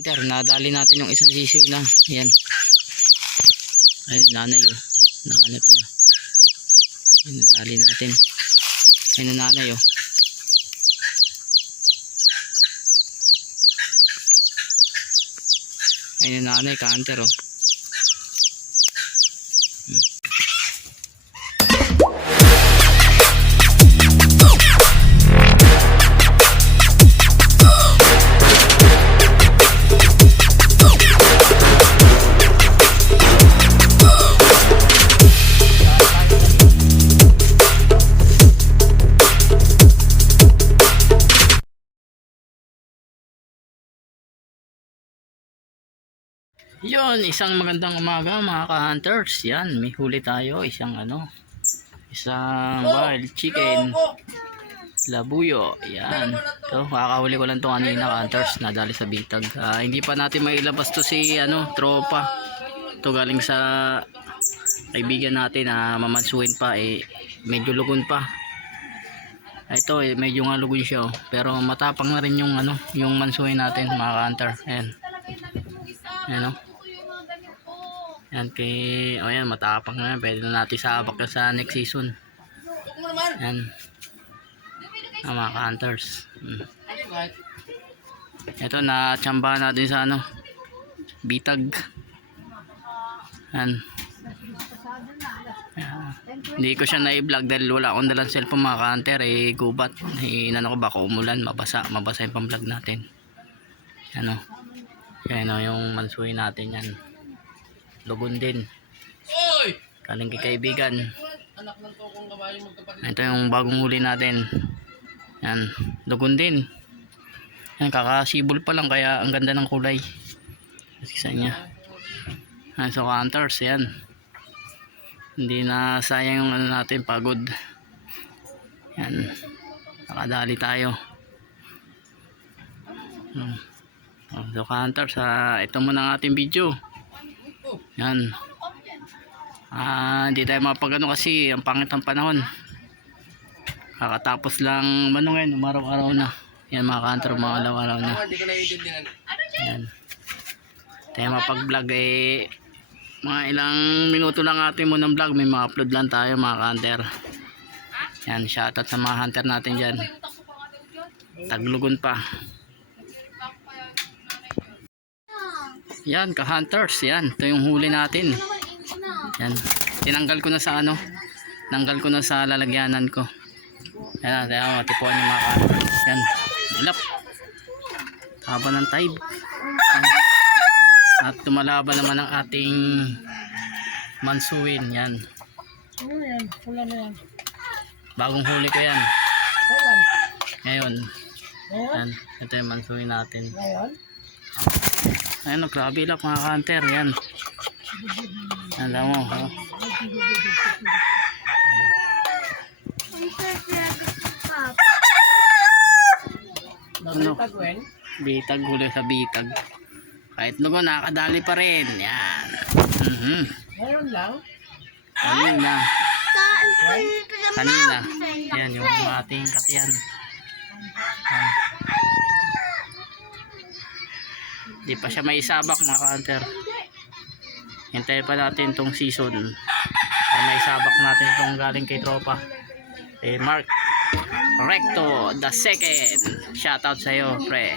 Hunter, nadali natin yung isang sisiw na. Yan. Ayun, nanay oh. Nahanap niya. Ayun, nadali natin. Ayun, ang nanay oh. Ayun, ang nanay, ka-hunter oh. Yon, isang magandang umaga mga ka-hunters. Yan, may huli tayo. Isang ano, isang wild chicken. Labuyo. Yan. So, kakahuli ko lang to kanina ka-hunters. Nadali sa bitag. Ah, hindi pa natin mailabas to si ano, tropa. To galing sa kaibigan natin na mamansuhin pa eh medyo lugon pa. Ito eh medyo nga lugon siya oh. pero matapang na rin yung ano yung mansuhin natin mga ka-hunter. Ayan. Ayan oh. Yan kay, o yan, matapang na. Pwede na natin sabak na sa next season. Yan. Ang mga hunters. Hmm. Ito, na-chamba natin sa ano, bitag. Yan. Hindi ko siya na-vlog dahil wala akong dalang cellphone mga hunter eh gubat. Eh, inano ko baka umulan, mabasa, mabasa yung pang-vlog natin. Ano? Yan o, yung mansuhin natin yan. Lugon din. Kaling kay kaibigan. Ito yung bagong huli natin. Yan. Lugon din. Yan, kakasibol pa lang kaya ang ganda ng kulay. Kasi sa niya. Yan, so hunters, yan. Hindi na sayang yung ano natin, pagod. Yan. Nakadali tayo. Hmm. Oh, So hunters, ah, ito muna ang ating video. Yan. Ah, hindi tayo mapagano kasi ang pangit ng panahon. Kakatapos lang ano ngayon, umaraw-araw na. Yan mga kantor, mga araw-araw na. Yan. Tayo mapag-vlog eh mga ilang minuto lang atin mo ng vlog, may ma-upload lang tayo mga kanter. Yan, shoutout sa mga hunter natin dyan. Taglugon pa. Yan, ka-hunters. Yan, ito yung huli natin. Yan. Tinanggal ko na sa ano. Tanggal ko na sa lalagyanan ko. Yan, kaya matipuan yung mga ka-hunters. Yan. Ilap. Haba ng tide. Yan. At tumalaban naman ang ating mansuwin. Yan. Ano yan? Wala na yan. Bagong huli ko yan. Ngayon. Ngayon? Yan. Ito yung mansuwin natin. Ngayon? Ayun, grabe lang mga hunter. Yan. Alam mo. Oh. Ano? Bitag huli sa bitag. Kahit lugo, nakakadali pa rin. Yan. Mhm. Ngayon lang? Ayun na. Kanina. Yan yung ating katiyan. Yan. Di pa siya may isabak mga hunter. Hintayin pa natin tong season. Para may isabak natin itong galing kay tropa. Eh Mark Recto the second. Shoutout sa iyo, pre.